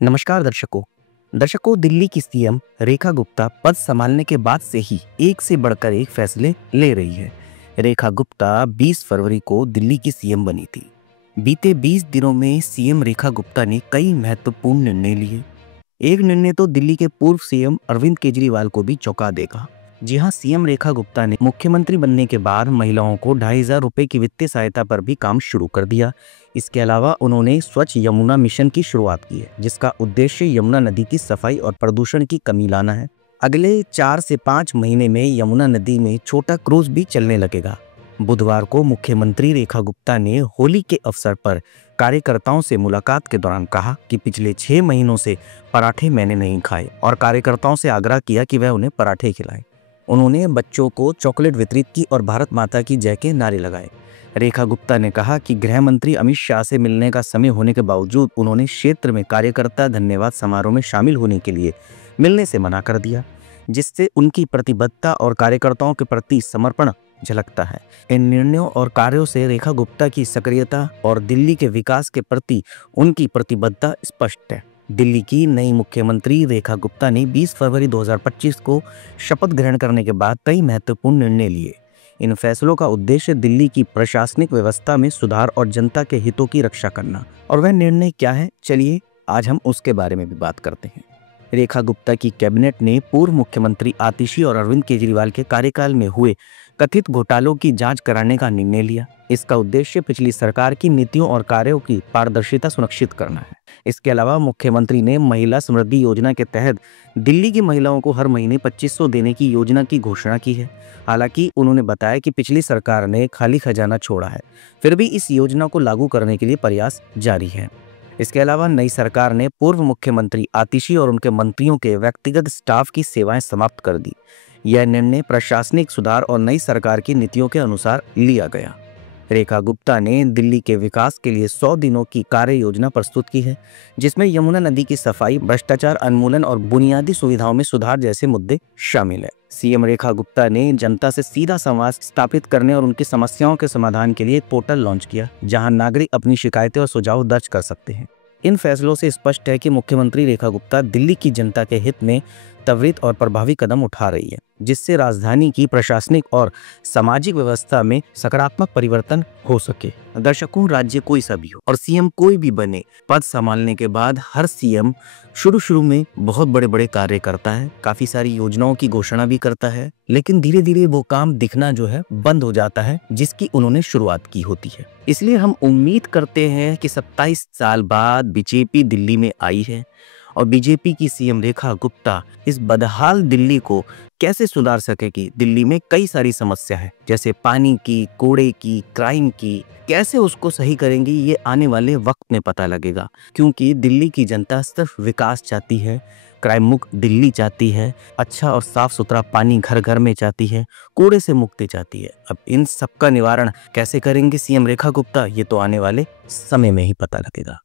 नमस्कार दर्शकों दिल्ली की सीएम रेखा गुप्ता पद संभालने के बाद से ही एक से बढ़कर एक फैसले ले रही है। रेखा गुप्ता 20 फरवरी को दिल्ली की सीएम बनी थी। बीते 20 दिनों में सीएम रेखा गुप्ता ने कई महत्वपूर्ण निर्णय लिए। एक निर्णय तो दिल्ली के पूर्व सीएम अरविंद केजरीवाल को भी चौंका देगा। जी हाँ, सीएम रेखा गुप्ता ने मुख्यमंत्री बनने के बाद महिलाओं को 2,500 रुपए की वित्तीय सहायता पर भी काम शुरू कर दिया। इसके अलावा उन्होंने स्वच्छ यमुना मिशन की शुरुआत की है, जिसका उद्देश्य यमुना नदी की सफाई और प्रदूषण की कमी लाना है। अगले 4 से 5 महीने में यमुना नदी में छोटा क्रूज भी चलने लगेगा। बुधवार को मुख्यमंत्री रेखा गुप्ता ने होली के अवसर पर कार्यकर्ताओं से मुलाकात के दौरान कहा कि पिछले 6 महीनों से पराठे मैंने नहीं खाए और कार्यकर्ताओं से आग्रह किया कि वह उन्हें पराठे खिलाएं। उन्होंने बच्चों को चॉकलेट वितरित की और भारत माता की जय के नारे लगाए। रेखा गुप्ता ने कहा कि गृह मंत्री अमित शाह से मिलने का समय होने के बावजूद उन्होंने क्षेत्र में कार्यकर्ता धन्यवाद समारोह में शामिल होने के लिए मिलने से मना कर दिया, जिससे उनकी प्रतिबद्धता और कार्यकर्ताओं के प्रति समर्पण झलकता है। इन निर्णयों और कार्यों से रेखा गुप्ता की सक्रियता और दिल्ली के विकास के प्रति उनकी प्रतिबद्धता स्पष्ट है। दिल्ली की नई मुख्यमंत्री रेखा गुप्ता ने 20 फरवरी 2025 को शपथ ग्रहण करने के बाद कई महत्वपूर्ण निर्णय लिए। इन फैसलों का उद्देश्य दिल्ली की प्रशासनिक व्यवस्था में सुधार और जनता के हितों की रक्षा करना। और वह निर्णय क्या है, चलिए आज हम उसके बारे में भी बात करते हैं। रेखा गुप्ता की कैबिनेट ने पूर्व मुख्यमंत्री आतिशी और अरविंद केजरीवाल के कार्यकाल में हुए कथित घोटालों की जांच कराने का निर्णय लिया। इसका उद्देश्य पिछली सरकार की नीतियों और कार्यों की पारदर्शिता सुनिश्चित करना है। इसके अलावा मुख्यमंत्री ने महिला समृद्धि योजना के तहत दिल्ली की महिलाओं को हर महीने 2500 देने की योजना की घोषणा की है। हालांकि उन्होंने बताया कि पिछली सरकार ने खाली खजाना छोड़ा है, फिर भी इस योजना को लागू करने के लिए प्रयास जारी है। इसके अलावा नई सरकार ने पूर्व मुख्यमंत्री आतिशी और उनके मंत्रियों के व्यक्तिगत स्टाफ की सेवाएं समाप्त कर दी। यह निर्णय प्रशासनिक सुधार और नई सरकार की नीतियों के अनुसार लिया गया। रेखा गुप्ता ने दिल्ली के विकास के लिए 100 दिनों की कार्य योजना प्रस्तुत की है, जिसमें यमुना नदी की सफाई, भ्रष्टाचार उन्मूलन और बुनियादी सुविधाओं में सुधार जैसे मुद्दे शामिल है। सीएम रेखा गुप्ता ने जनता से सीधा संवाद स्थापित करने और उनकी समस्याओं के समाधान के लिए एक पोर्टल लॉन्च किया, जहां नागरिक अपनी शिकायतें और सुझाव दर्ज कर सकते हैं। इन फैसलों से स्पष्ट है कि मुख्यमंत्री रेखा गुप्ता दिल्ली की जनता के हित में त्वरित और प्रभावी कदम उठा रही है, जिससे राजधानी की प्रशासनिक और सामाजिक व्यवस्था में सकारात्मक परिवर्तन हो सके। दर्शकों, राज्य कोई सा भी हो और सीएम कोई भी बने, पद संभालने के बाद हर सीएम शुरू में बहुत बड़े कार्य करता है, काफी सारी योजनाओं की घोषणा भी करता है, लेकिन धीरे धीरे वो काम दिखना जो है बंद हो जाता है जिसकी उन्होंने शुरुआत की होती है। इसलिए हम उम्मीद करते हैं कि 27 साल बाद बीजेपी दिल्ली में आई है और बीजेपी की सीएम रेखा गुप्ता इस बदहाल दिल्ली को कैसे सुधार सकेगी। दिल्ली में कई सारी समस्या है, जैसे पानी की, कूड़े की, क्राइम की, कैसे उसको सही करेंगी ये आने वाले वक्त में पता लगेगा। क्योंकि दिल्ली की जनता सिर्फ विकास चाहती है, क्राइम मुक्त दिल्ली चाहती है, अच्छा और साफ सुथरा पानी घर घर में चाहती है, कूड़े से मुक्ति चाहती है। अब इन सब का निवारण कैसे करेंगे सीएम रेखा गुप्ता, ये तो आने वाले समय में ही पता लगेगा।